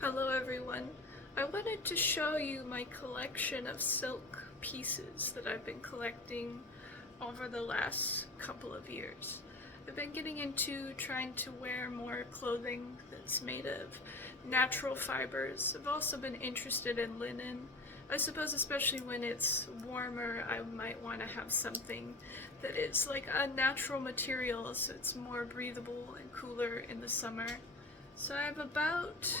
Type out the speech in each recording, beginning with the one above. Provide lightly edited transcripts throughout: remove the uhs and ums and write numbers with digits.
Hello everyone. I wanted to show you my collection of silk pieces that I've been collecting over the last couple of years. I've been getting into trying to wear more clothing that's made of natural fibers. I've also been interested in linen. I suppose especially when it's warmer, I might want to have something that is like a natural material so it's more breathable and cooler in the summer. So I have about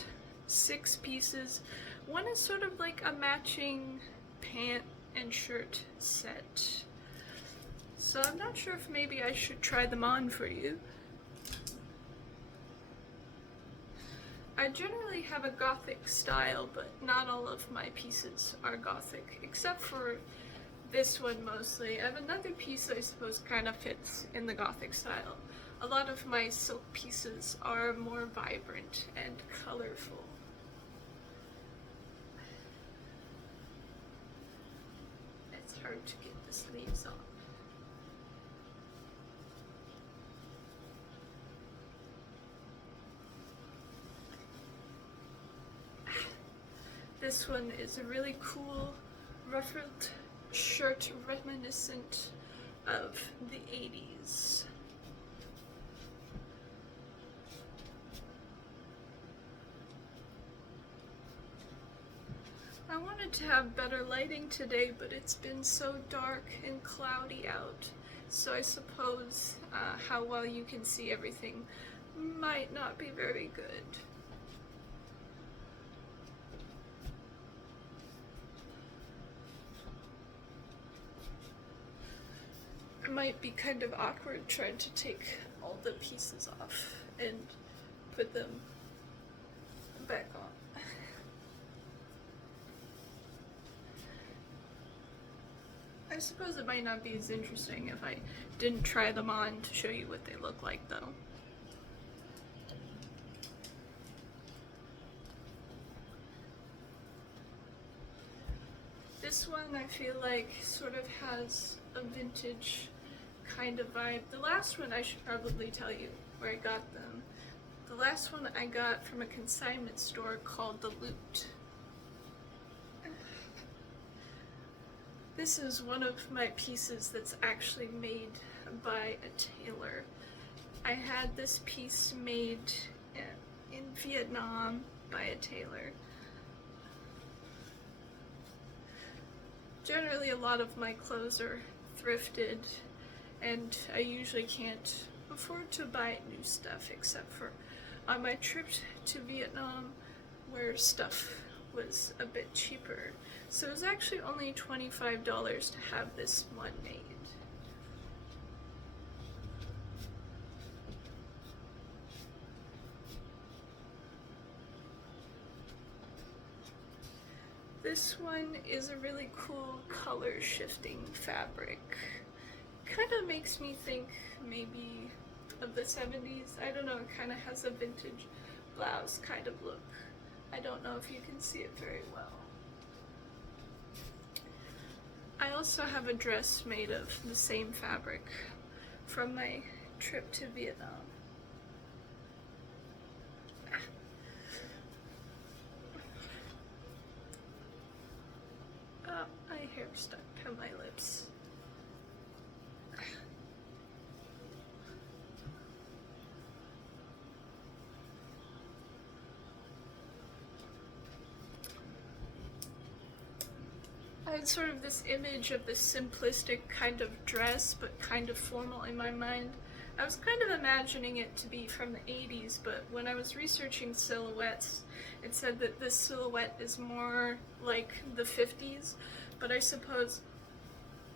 6 pieces. One is sort of like a matching pant and shirt set. So I'm not sure if maybe I should try them on for you. I generally have a gothic style, but not all of my pieces are gothic, except for this one mostly. I have another piece I suppose kind of fits in the gothic style. A lot of my silk pieces are more vibrant and colorful. It's hard to get the sleeves on. This one is a really cool ruffled shirt reminiscent of the 80s. I wanted to have better lighting today, but it's been so dark and cloudy out, so I suppose how well you can see everything might not be very good. It might be kind of awkward trying to take all the pieces off and put them back on. I suppose it might not be as interesting if I didn't try them on to show you what they look like though. This one I feel like sort of has a vintage kind of vibe. The last one I should probably tell you where I got them. The last one I got from a consignment store called The Loot. This is one of my pieces that's actually made by a tailor. I had this piece made in Vietnam by a tailor. Generally a lot of my clothes are thrifted and I usually can't afford to buy new stuff except for on my trip to Vietnam where stuff was a bit cheaper. So it was actually only $25 to have this one made. This one is a really cool color shifting fabric. Kind of makes me think maybe of the 70s. I don't know, it kind of has a vintage blouse kind of look. I don't know if you can see it very well. I also have a dress made of the same fabric from my trip to Vietnam. My hair stuck to my lips. I had sort of this image of this simplistic kind of dress, but kind of formal in my mind. I was kind of imagining it to be from the 80s, but when I was researching silhouettes, it said that this silhouette is more like the 50s, but I suppose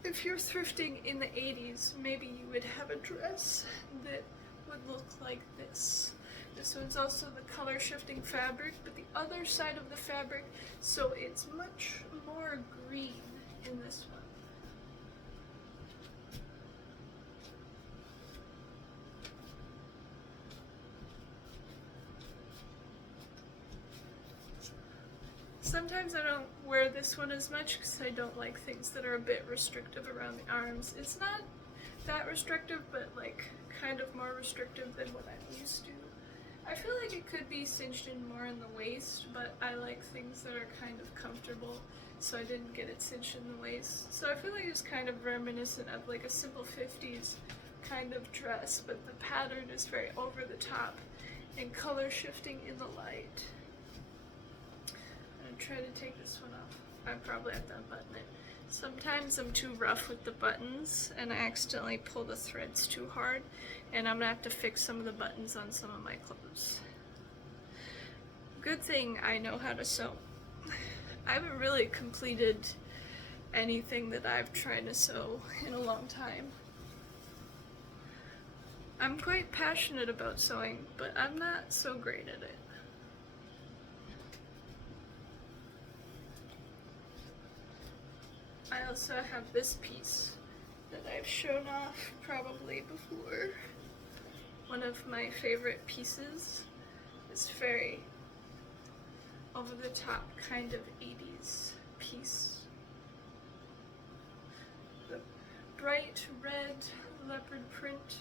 if you're thrifting in the 80s, maybe you would have a dress that would look like this. This one's also the color shifting fabric, but the other side of the fabric, so it's much more green in this one. Sometimes I don't wear this one as much because I don't like things that are a bit restrictive around the arms. It's not that restrictive, but like kind of more restrictive than what I'm used to. I feel like it could be cinched in more in the waist, but I like things that are kind of comfortable, so I didn't get it cinched in the waist. So I feel like it's kind of reminiscent of like a simple 50s kind of dress, but the pattern is very over the top and color shifting in the light. I'm gonna try to take this one off. I probably have to unbutton it. Sometimes I'm too rough with the buttons and I accidentally pull the threads too hard, and I'm gonna have to fix some of the buttons on some of my clothes. Good thing I know how to sew. I haven't really completed anything that I've tried to sew in a long time. I'm quite passionate about sewing, but I'm not so great at it. I also have this piece that I've shown off probably before. One of my favorite pieces. It's very over the top kind of 80s piece. The bright red leopard print.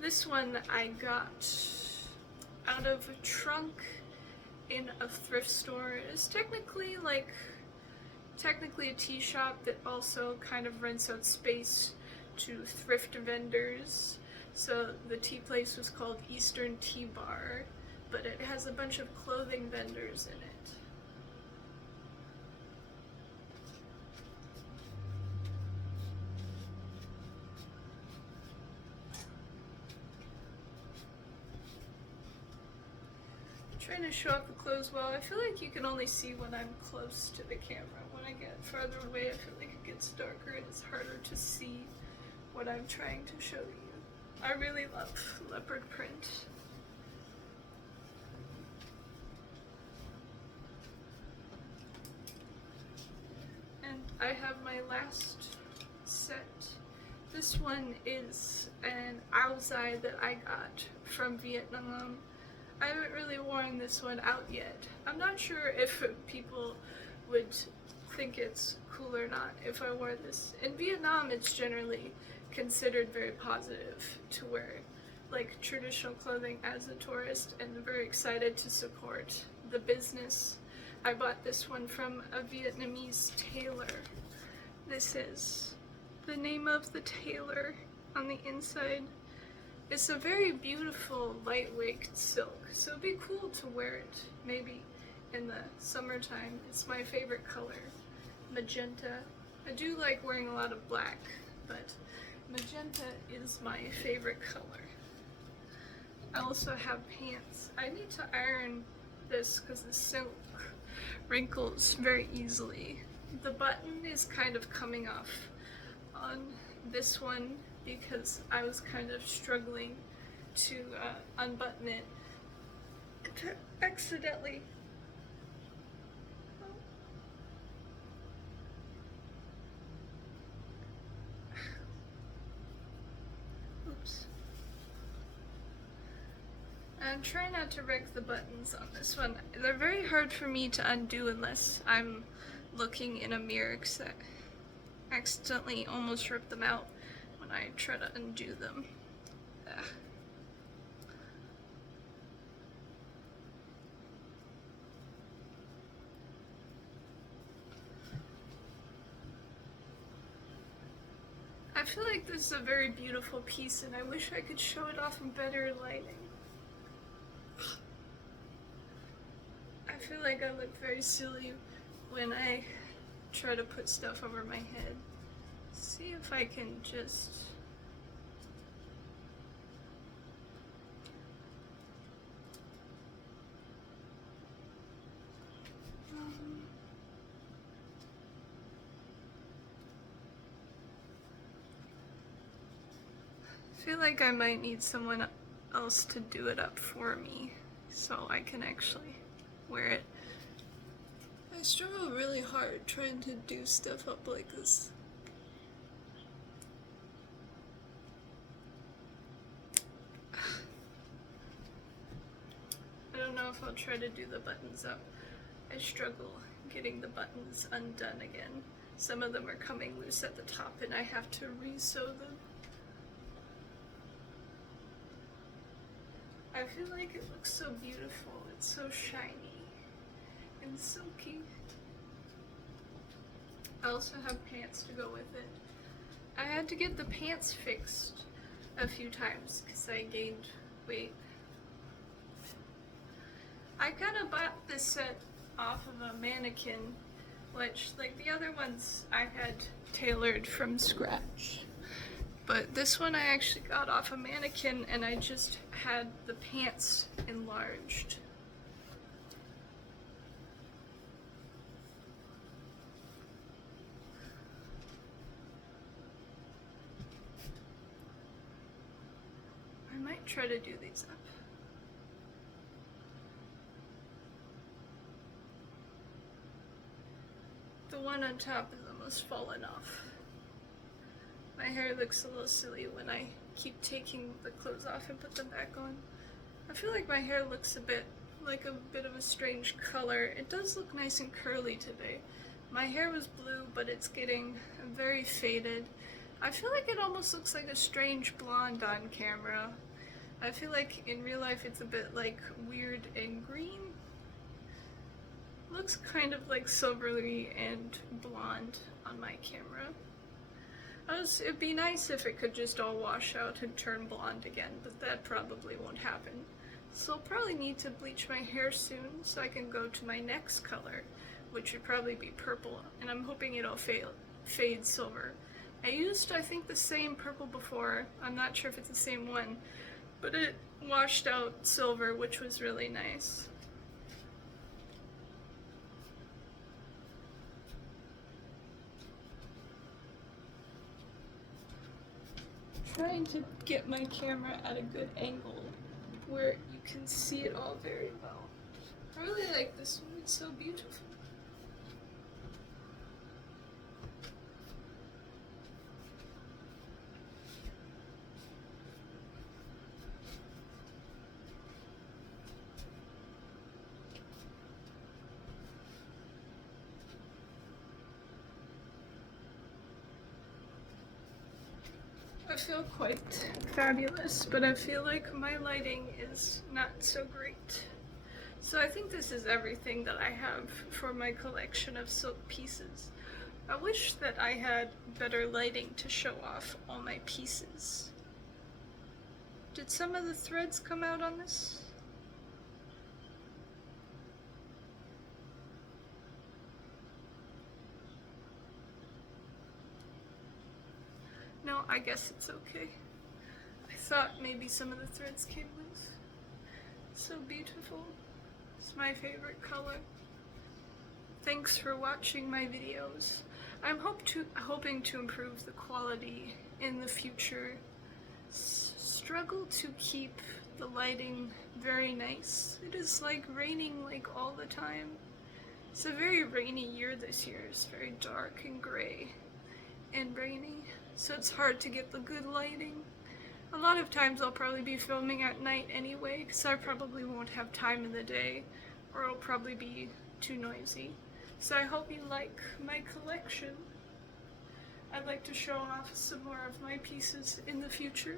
This one I got out of a trunk in a thrift store. It's technically a tea shop that also kind of rents out space to thrift vendors. So the tea place was called Eastern Tea Bar, but it has a bunch of clothing vendors in it. Trying to show off the clothes well. I feel like you can only see when I'm close to the camera. When I get farther away, I feel like it gets darker and it's harder to see what I'm trying to show you. I really love leopard print. And I have my last set. This one is an áo dài that I got from Vietnam. I haven't really worn this one out yet. I'm not sure if people would think it's cool or not if I wore this. In Vietnam, it's generally considered very positive to wear like traditional clothing as a tourist, and I'm very excited to support the business. I bought this one from a Vietnamese tailor. This is the name of the tailor on the inside. It's a very beautiful lightweight silk, so it'd be cool to wear it maybe in the summertime. It's my favorite color, magenta. I do like wearing a lot of black, but magenta is my favorite color. I also have pants. I need to iron this because the silk wrinkles very easily. The button is kind of coming off on this one because I was kind of struggling to unbutton it to accidentally. Oops. I'm trying not to wreck the buttons on this one. They're very hard for me to undo unless I'm looking in a mirror because I accidentally almost ripped them out when I try to undo them. Ugh. I feel like this is a very beautiful piece and I wish I could show it off in better lighting. I feel like I look very silly when I try to put stuff over my head. See if I can just... I feel like I might need someone else to do it up for me so I can actually wear it. I struggle really hard trying to do stuff up like this. I don't know if I'll try to do the buttons up. I struggle getting the buttons undone again. Some of them are coming loose at the top and I have to re-sew them. I feel like it looks so beautiful. It's so shiny and silky. I also have pants to go with it. I had to get the pants fixed a few times because I gained weight. I kind of bought this set off of a mannequin, which, like the other ones, I had tailored from scratch. But this one I actually got off a mannequin, and I just had the pants enlarged. I might try to do these up. The one on top is almost fallen off. My hair looks a little silly when I keep taking the clothes off and put them back on. I feel like my hair looks a bit of a strange color. It does look nice and curly today. My hair was blue, but it's getting very faded. I feel like it almost looks like a strange blonde on camera. I feel like in real life it's a bit like weird and green. Looks kind of like silvery and blonde on my camera. It'd be nice if it could just all wash out and turn blonde again, but that probably won't happen. So I'll probably need to bleach my hair soon so I can go to my next color, which would probably be purple, and I'm hoping it'll fade silver. I used, I think, the same purple before. I'm not sure if it's the same one, but it washed out silver, which was really nice. Trying to get my camera at a good angle where you can see it all very well. I really like this one, it's so beautiful. I feel quite fabulous, but I feel like my lighting is not so great. So I think this is everything that I have for my collection of silk pieces. I wish that I had better lighting to show off all my pieces. Did some of the threads come out on this? No, I guess it's okay. I thought maybe some of the threads came loose. So beautiful. It's my favorite color. Thanks for watching my videos. I'm hoping to improve the quality in the future. Struggle to keep the lighting very nice. It is like raining like all the time. It's a very rainy year this year. It's very dark and gray and rainy, so it's hard to get the good lighting. A lot of times I'll probably be filming at night anyway, because I probably won't have time in the day, or it'll probably be too noisy. So I hope you like my collection. I'd like to show off some more of my pieces in the future.